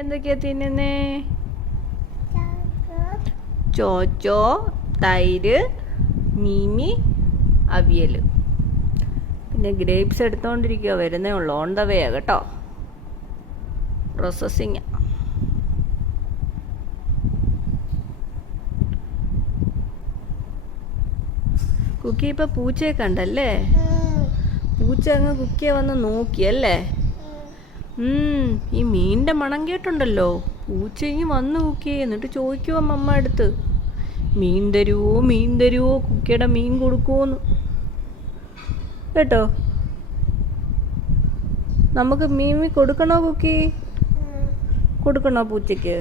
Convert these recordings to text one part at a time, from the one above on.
എന്തൊക്കെയാ തിന്നുന്നേ? ചോച്ചോ, തൈര്, മീമി, അവിയൽ. പിന്നെ ഗ്രേപ്സ് എടുത്തോണ്ടിരിക്കുക, വരുന്നേ ഉള്ളൂ. ഓൺ ദ വേ കേട്ടോ, പ്രോസസ്സിങ്. കുക്കി ഇപ്പൊ പൂച്ചയെ കണ്ടല്ലേ? പൂച്ച അങ്ങ് കുക്കിയെ വന്ന് നോക്കിയല്ലേ? ഈ മീനിന്റെ മണം കേട്ടുണ്ടല്ലോ, പൂച്ചയും വന്ന് കുക്കി എന്നിട്ട് ചോദിക്കുവോ അമ്മ അടുത്ത്, മീൻ തരുവോ മീൻ തരുവോ, കുക്കിയുടെ മീൻ കൊടുക്കുവോന്ന് കേട്ടോ. നമുക്ക് മീൻ കൊടുക്കണോ കുക്കി? കൊടുക്കണോ പൂച്ചയ്ക്ക്?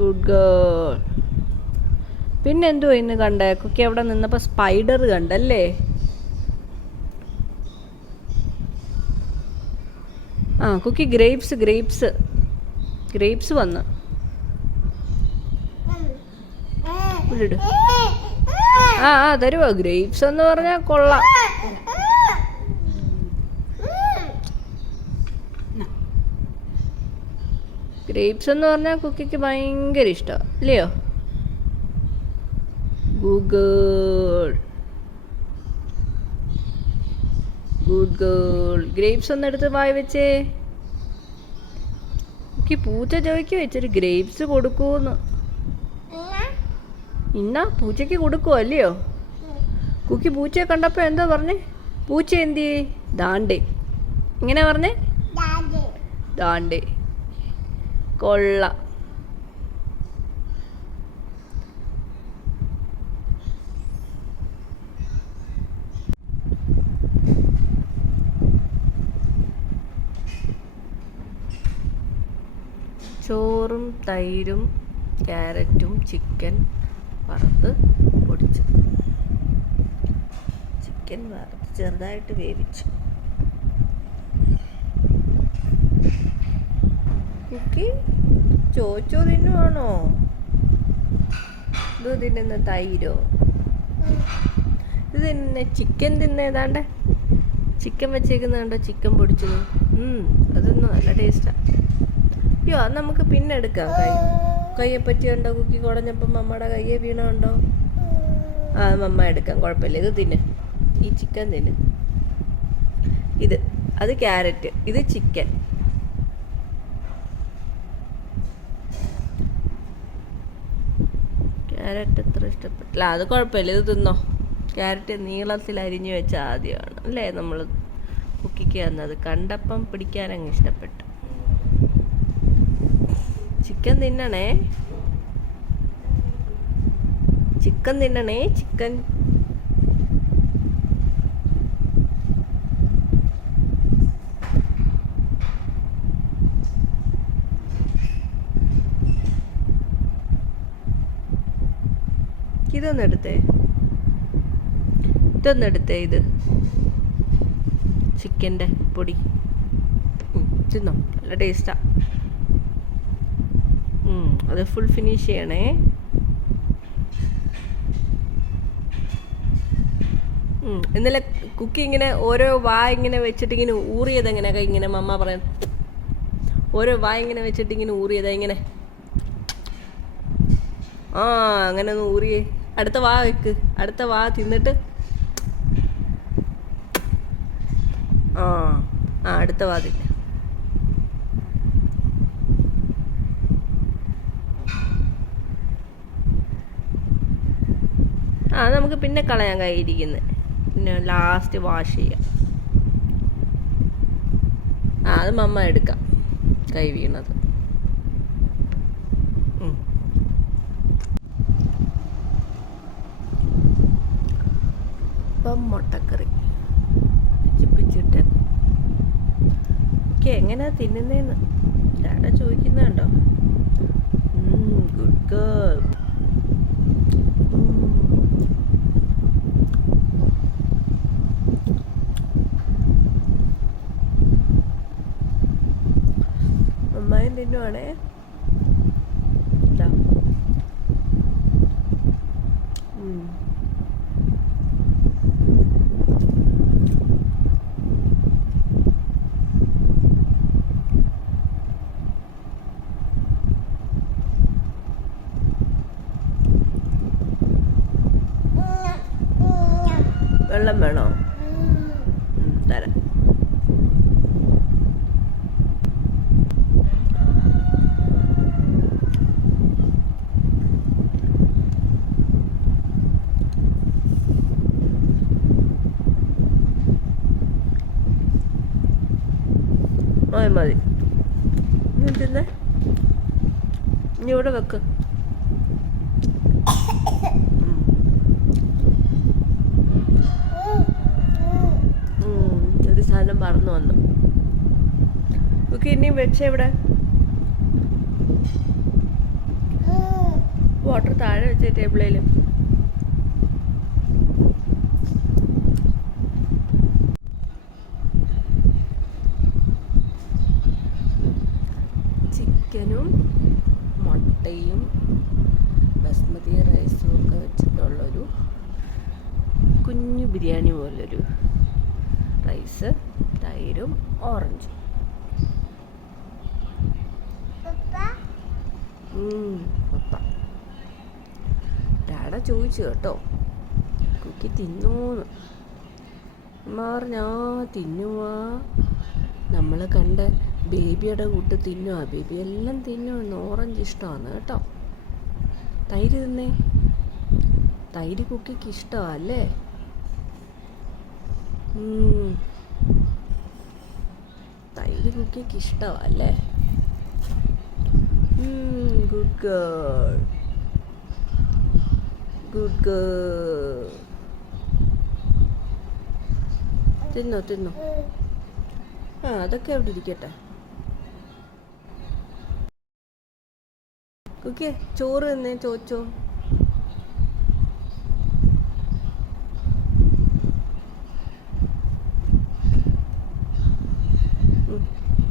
Good girl. പിന്നെന്തുവാ ഇന്ന് കണ്ടേ? കുക്കി അവിടെ നിന്നപ്പോൾ സ്പൈഡർ കണ്ടല്ലേ? കുക്കി ഗ്രേപ്സ് വന്ന് തരുവോ? ഗ്രേപ്സ് എന്ന് പറഞ്ഞാൽ കൊള്ളാം. ഗ്രേപ്സ് എന്ന് പറഞ്ഞാൽ കുക്കിക്ക് ഭയങ്കര ഇഷ്ടമാണ് അല്ലയോ? Good girl. ഗ്രേപ്സ് ഒന്ന് എടുത്ത് വായി വെച്ചേ. കുക്കി പൂച്ച ചോദിക്കുക വെച്ചൊരു ഗ്രേപ്സ് കൊടുക്കൂന്ന്. പൂച്ചയ്ക്ക് കൊടുക്കുവോ അല്ലയോ? കുക്കി പൂച്ചയെ കണ്ടപ്പോൾ എന്താ പറഞ്ഞേ? പൂച്ച എന്തി? ദാണ്ടേ. ഇങ്ങനെ പറഞ്ഞേ? ദാണ്ടേ. കൊള്ളാം. ചോറും തൈരും ക്യാരറ്റും ചിക്കൻ വറുത്ത് പൊടിച്ചു. ചിക്കൻ വറുത്ത് ചെറുതായിട്ട് വേവിച്ചു. കുക്കി ചോച്ചോ തിന്നുവാണോ? ഇത് തിന്നുന്ന തൈരോ? ഇത് തിന്നുന്ന ചിക്കൻ തിന്നേതാണ്ട് ചിക്കൻ വെച്ചേക്കുന്നുണ്ടോ? ചിക്കൻ പൊടിച്ചത്. അതൊന്നും നല്ല ടേസ്റ്റാ. അയ്യോ, അത് നമുക്ക് പിന്നെ എടുക്കാം. കയ്യെ പറ്റിയുണ്ടോ? കുക്കി കുടഞ്ഞപ്പം മമ്മയുടെ കയ്യെ വീണുണ്ടോ? മമ്മ എടുക്കാം, കുഴപ്പമില്ല. ഇത് തിന്ന്, ഈ ചിക്കൻ തിന്ന്. അത് ക്യാരറ്റ്, ഇത് ചിക്കൻ. ക്യാരറ്റ് അത്ര ഇഷ്ടപ്പെട്ടില്ല. അത് കുഴപ്പമില്ല, ഇത് തിന്നോ. ക്യാരറ്റ് നീളത്തിൽ അരിഞ്ഞു വെച്ച ആദ്യമാണ് അല്ലേ നമ്മൾ കുക്കിക്ക് തന്നത്. കണ്ടപ്പം പിടിക്കാനങ്ങ് ഇഷ്ടപ്പെട്ടു. ചിക്കൻ തിന്നണേ, ചിക്കൻ തിന്നണേ, ചിക്കൻ. ഇതൊന്നെടുത്തേ, ഇത് ചിക്കൻ്റെ പൊടി. തിന്നോ, നല്ല ടേസ്റ്റാ. അത് ഫുൾ ഫിനിഷ് ചെയ്യണേ. ഇന്നലെ കുക്കി ഇങ്ങനെ ഓരോ ഇങ്ങനെ വെച്ചിട്ട് ഇങ്ങനെ ഊറിയത് എങ്ങനെയൊക്കെ ഇങ്ങനെ മമ്മ പറയാം. ഓരോ ഇങ്ങനെ വെച്ചിട്ട് ഇങ്ങനെ ഊറിയതാ ഇങ്ങനെ. അങ്ങനെ ഒന്ന് ഊറിയേ. അടുത്ത വെക്ക്, അടുത്ത തിന്നിട്ട് അടുത്ത തിന്ന. നമുക്ക് പിന്നെ കളയാൻ കൈയിരിക്കുന്നത്, പിന്നെ ലാസ്റ്റ് വാഷ് ചെയ്യാം. അത് മമ്മ എടുക്കാം, കൈ വീണത്. ഇപ്പം മുട്ടക്കറി പിച്ചിട്ട് എങ്ങനെയാ തിന്നുന്നേന്ന് ചേട്ടാ ചോദിക്കുന്നുണ്ടോ? Good girl. അമ്മായും തിന്നുവാണേ. മതി മതി. നീ തിന്നേ, ഇനി ഇവിടെ വെക്ക്. ഒരു സാധനം പറന്നു വന്നു. ഓക്കെ, ഇനിയും വെച്ചേ ഇവിടെ. വാട്ടർ താഴെ വെച്ചേ ടേബിളിൽ. ചിക്കനും മുട്ടയും ബസ്മതി റൈസും ഒക്കെ വെച്ചിട്ടുള്ളൊരു കുഞ്ഞു ബിരിയാണി പോലൊരു റൈസ്, തൈരും ഓറഞ്ചും. പപ്പ ഡാഡ ചോദിച്ചു കേട്ടോ, കുക്കി തിന്നൂന്ന്. അമ്മ പറഞ്ഞാ തിന്നുവാ. നമ്മൾ കണ്ട ബേബിയുടെ കൂട്ട് തിന്നുവാ. ബേബി എല്ലാം തിന്നുമെന്ന്. ഓറഞ്ച് ഇഷ്ടമാണ് കേട്ടോ. തൈര് തിന്നേ. തൈര് കുക്കിക്ക് ഇഷ്ടമല്ലേ? തൈര് കുക്കിക്ക് ഇഷ്ടമല്ലേ? Good girl, good girl. തിന്നോ തിന്നോ. അതൊക്കെ അവിടെ ഇരിക്കട്ടെ. കുക്കിയെ ചോറ് തിന്നേ. ചോദിച്ചോ.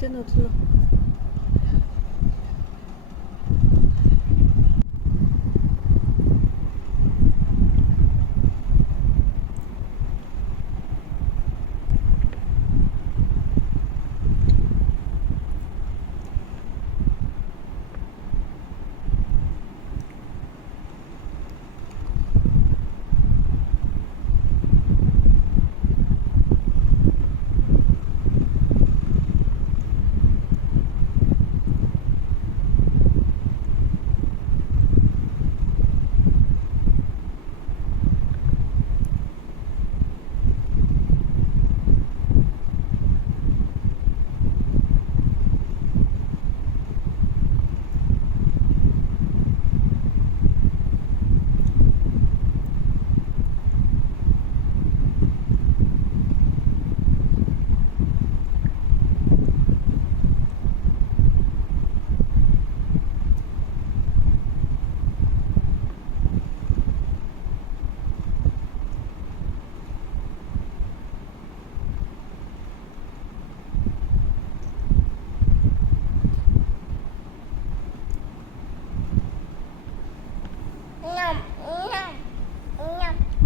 തിന്നോ തിന്നോ.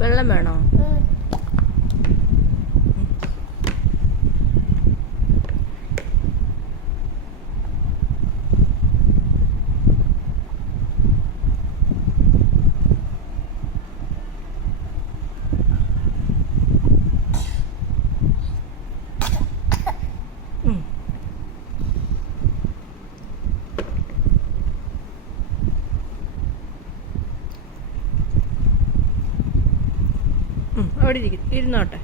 വെള്ളം വേണോ? അവിടെ ഇരുന്നോട്ടെ.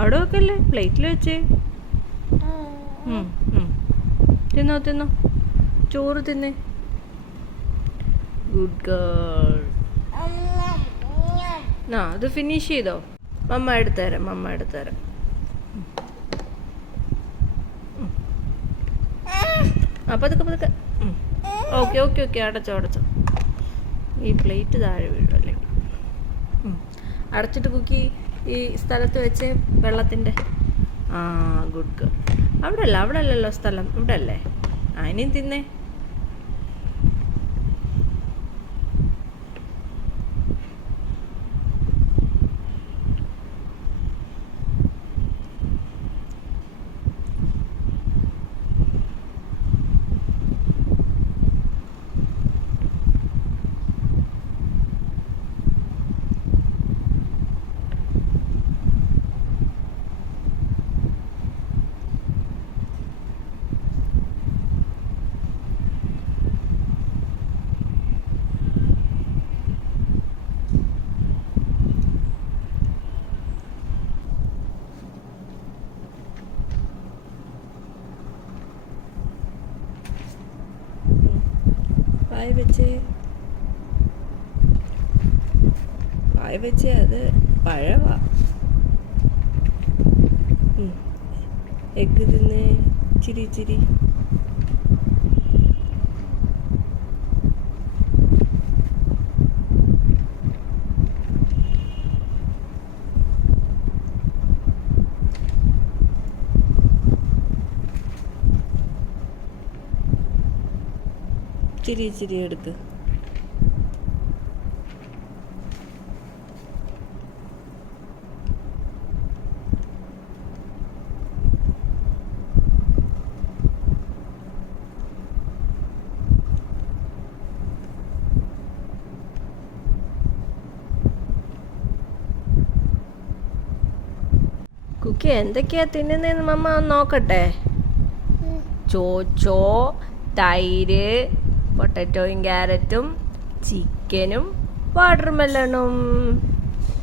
അവിടെ വെക്കല്ലേ, പ്ലേറ്റിൽ വെച്ചേ. തിന്നോ തിന്നോ. ചോറ് തിന്നേ. Good girl. അത് ഫിനിഷ് ചെയ്തോ? മമ്മ എടുത്തുതരാം, മമ്മ എടുത്തുതരാം. പതുക്കെ പതുക്കെ. Okay okay okay. അടച്ചോ അടച്ചോ. ഈ പ്ലേറ്റ് താഴെ വീഴും അല്ലെങ്കിൽ. അടച്ചിട്ട് കുക്കി ഈ സ്ഥലത്ത് വെച്ച് വെള്ളത്തിൻ്റെ. Good girl. അവിടെ അല്ലല്ലോ സ്ഥലം, ഇവിടെ അല്ലേ? ഇനിയും തിന്നേ. വായ വെച്ചേ, വായ വെച്ചേ, അത് പഴവാ. എഗ്ഗ് തിന്നേ, ചിരി ചിരി. ചിരി ചിരി എടുക്ക്. കുക്കി എന്തൊക്കെയാ തിന്നുന്നതെന്ന് മമ്മ നോക്കട്ടെ. ചോച്ചോ, തൈര്, പൊട്ടറ്റോയും ക്യാരറ്റും, ചിക്കനും വാട്ടർമെലണും.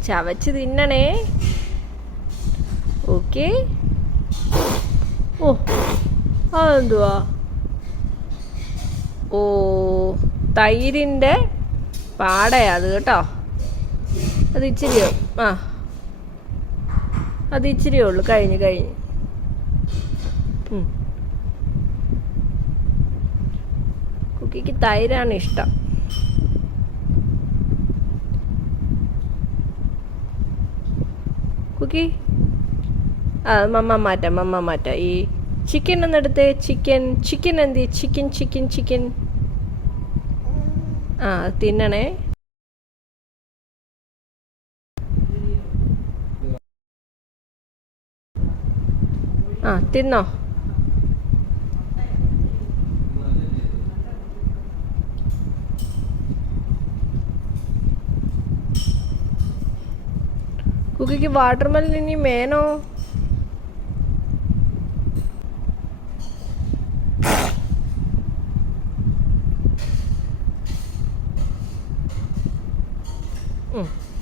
ചവച്ച് തിന്നണേ. ഓക്കെ. ഓ, അതെന്തുവാ? ഓ, തൈരിൻ്റെ പാടയാ അത് കേട്ടോ. അത് ഇച്ചിരിയോ? ആ, അത് ഇച്ചിരിയേ ഉള്ളൂ. കഴിഞ്ഞ്. കുക്കിക്ക് തൈരാണ് ഇഷ്ടം. കുക്കി, ആ മമ്മ മാറ്റാം. ഈ ചിക്കൻ ഒന്നെടുത്തേ. ചിക്കൻ എന്തി? ചിക്കൻ. ആ, തിന്നണേ. ആ, തിന്നോ. കുക്കിക്ക് വാട്ടർമെലൻ ഇനി വേണോ?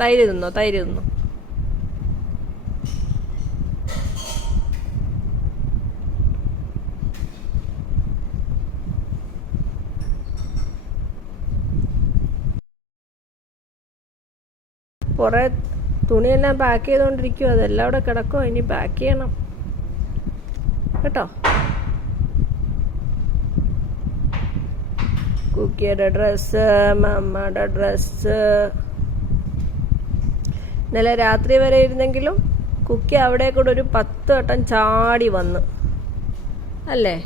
തൈര് തിന്നോ. കുറേ തുണിയെല്ലാം പാക്ക് ചെയ്തുകൊണ്ടിരിക്കുമോ, അതെല്ലാം അവിടെ കിടക്കുമോ, ഇനി പാക്ക് ചെയ്യണം കേട്ടോ. കുക്കിയുടെ ഡ്രസ്സ്, മമ്മയുടെ ഡ്രസ്സ്. ഇന്നലെ രാത്രി വരെ ഇരുന്നെങ്കിലും കുക്കി അവിടെ കൂടെ ഒരു 10 വട്ടം ചാടി വന്ന് അല്ലേ?